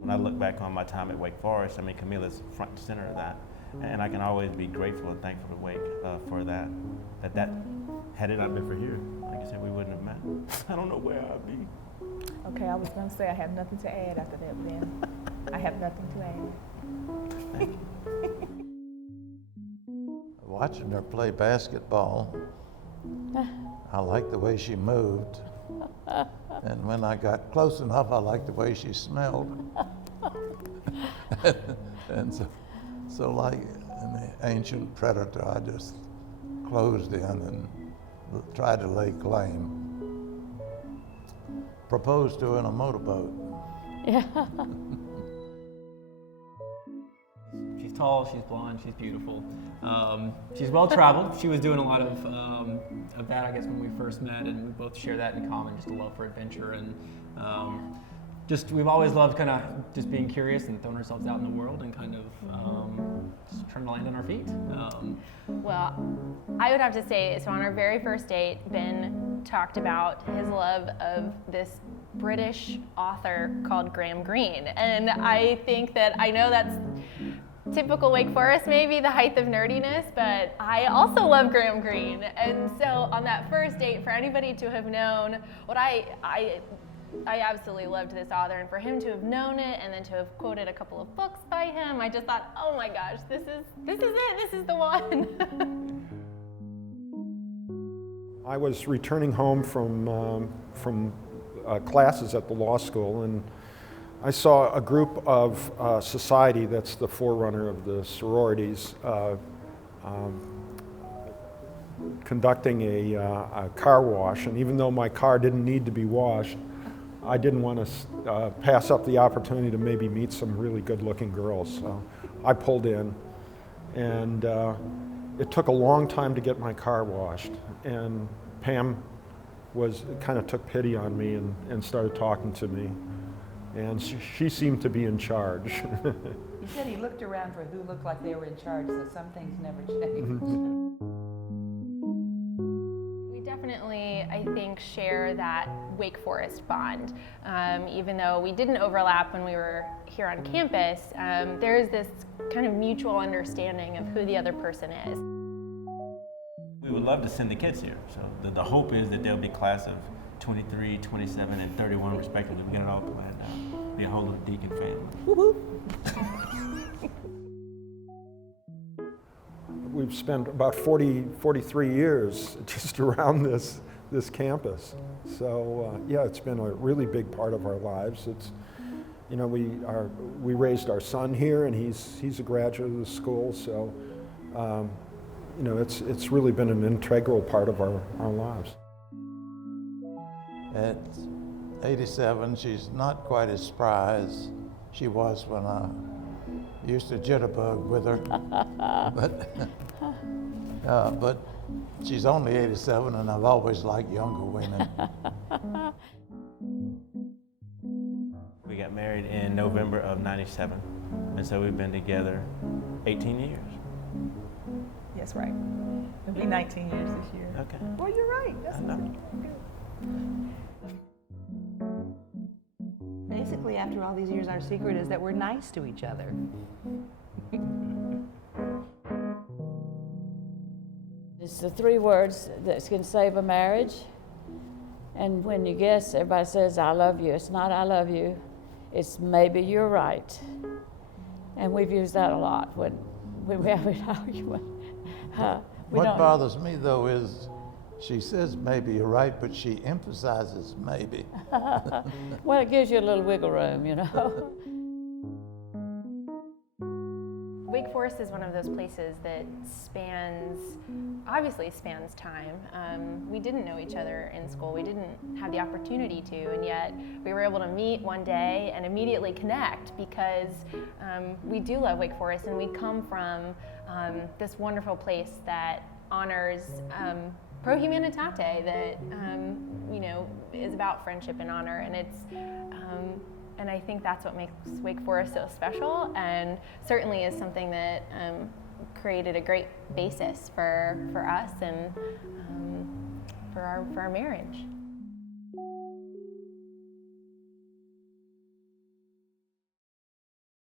When I look back on my time at Wake Forest, I mean, Camila's front and center of that. And I can always be grateful and thankful to Wake for that. That had it not been for here, like I said, we wouldn't have met. I don't know where I'd be. Okay, I was going to say I have nothing to add after that, Ben. I have nothing to add. Thank you. Watching her play basketball, I liked the way she moved. And when I got close enough, I liked the way she smelled. And so like an ancient predator, I just closed in and tried to lay claim. Proposed to her in a motorboat. Yeah. She's tall, she's blonde, she's beautiful. She's well-traveled. She was doing a lot of that, I guess, when we first met, and we both share that in common, just a love for adventure. And we've always loved kind of just being curious and throwing ourselves out in the world and kind of just trying to land on our feet. Well, I would have to say, so on our very first date, Ben talked about his love of this British author called Graham Greene. And I think that, I know that's typical Wake Forest, maybe the height of nerdiness, but I also love Graham Greene. And so on that first date, for anybody to have known what I absolutely loved this author, and for him to have known it and then to have quoted a couple of books by him, I just thought, oh my gosh, this is it, this is the one. I was returning home from classes at the law school, and I saw a group of society, that's the forerunner of the sororities, conducting a car wash. And even though my car didn't need to be washed, I didn't want to pass up the opportunity to maybe meet some really good-looking girls. So I pulled in, and it took a long time to get my car washed. And Pam kind of took pity on me and started talking to me. And she seemed to be in charge. He said he looked around for who looked like they were in charge, so some things never change. We definitely, I think, share that Wake Forest bond. Even though we didn't overlap when we were here on campus, there's this kind of mutual understanding of who the other person is. We would love to send the kids here. So the hope is that there'll be class of 23, 27, and 31 respectively. We get it all planned out. Be a whole little Deacon family. We've spent about 43 years just around this campus. So yeah, it's been a really big part of our lives. It's, you know, we raised our son here, and he's a graduate of the school. So you know, it's really been an integral part of our lives. At 87, she's not quite as spry as she was when I used to jitterbug with her. But she's only 87, and I've always liked younger women. We got married in November of '97, and so we've been together 18 years. Yes, right. It'll be 19 years this year. Okay. Well, you're right. That's I know. Basically, after all these years, our secret is that we're nice to each other. It's the 3 words that can save a marriage. And when you guess, everybody says, I love you. It's not I love you. It's maybe you're right. And we've used that a lot when we have an argument. What bothers me, though, is she says maybe you're right, but she emphasizes maybe. Well, it gives you a little wiggle room, you know. Wake Forest is one of those places that obviously spans time. We didn't know each other in school. We didn't have the opportunity to, and yet we were able to meet one day and immediately connect because we do love Wake Forest, and we come from this wonderful place that honors Pro Humanitate, that you know, is about friendship and honor, and it's and I think that's what makes Wake Forest so special, and certainly is something that created a great basis for us and for our marriage.